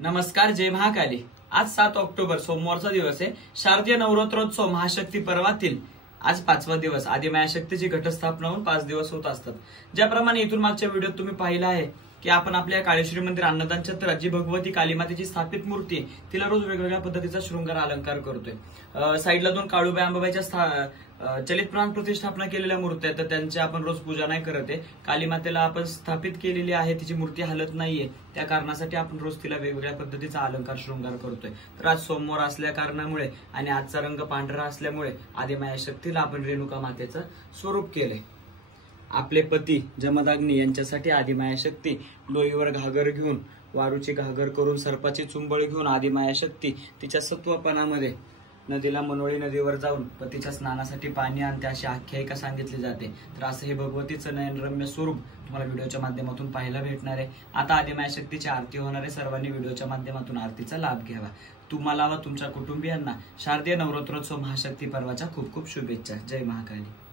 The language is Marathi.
नमस्कार, जय महाकाली। आज 7 ऑक्टोबर सोमवारचा दिवस आहे। शारदीय नवरात्रोत्सव महाशक्ती पर्वातील आज 5वा दिवस। आदिमायाशक्तीची घटस्थापना होऊन 5 दिवस होत असतात। ज्याप्रमाणे इथून मागच्या व्हिडिओत तुम्ही पाहिलं आहे की आपण आपल्या काळेश्वरी मंदिर अन्नदान छत्रात जी भगवती काली मातेची स्थापित मूर्ती आहे तिला रोज वेगवेगळ्या पद्धतीचा शृंगार अलंकार करतोय। साईडला 2 काळूबाई अंबाबाईच्या चलित प्राण प्रतिष्ठापना केलेल्या मूर्ती आहेत, तर त्यांची आपण रोज पूजा नाही करत आहे। काली मातेला आपण स्थापित केलेली आहे, तिची मूर्ती हलत नाहीये, त्या कारणासाठी आपण रोज तिला वेगवेगळ्या पद्धतीचा अलंकार शृंगार करतोय। तर आज सोमवार असल्या कारणामुळे आणि आजचा रंग पांढरा असल्यामुळे आदिमायाशक्तीला आपण रेणुका मातेचं स्वरूप केलंय। आपले पती जमदाग्नी यांच्यासाठी आदिमायाशक्ती डोईवर घागर घेऊन, वारूची घागर करून, सर्पाची चुंबळ घेऊन आदिमायाशक्ती तिच्या सत्वपणामध्ये नदीला मनोळी नदीवर जाऊन पतीच्या स्नानासाठी पाणी आणते अशी आख्यायिका सांगितली जाते। तर असं हे भगवतीचं नयनरम्य स्वरूप तुम्हाला व्हिडिओच्या माध्यमातून पाहायला भेटणार आहे। आता आदिमायाशक्तीची आरती होणार आहे, सर्वांनी व्हिडिओच्या माध्यमातून आरतीचा लाभ घ्यावा। तुम्हाला व तुमच्या कुटुंबियांना शारदीय नवरात्रोत्सव महाशक्ती पर्वाच्या खूप खूप शुभेच्छा। जय महाकाली।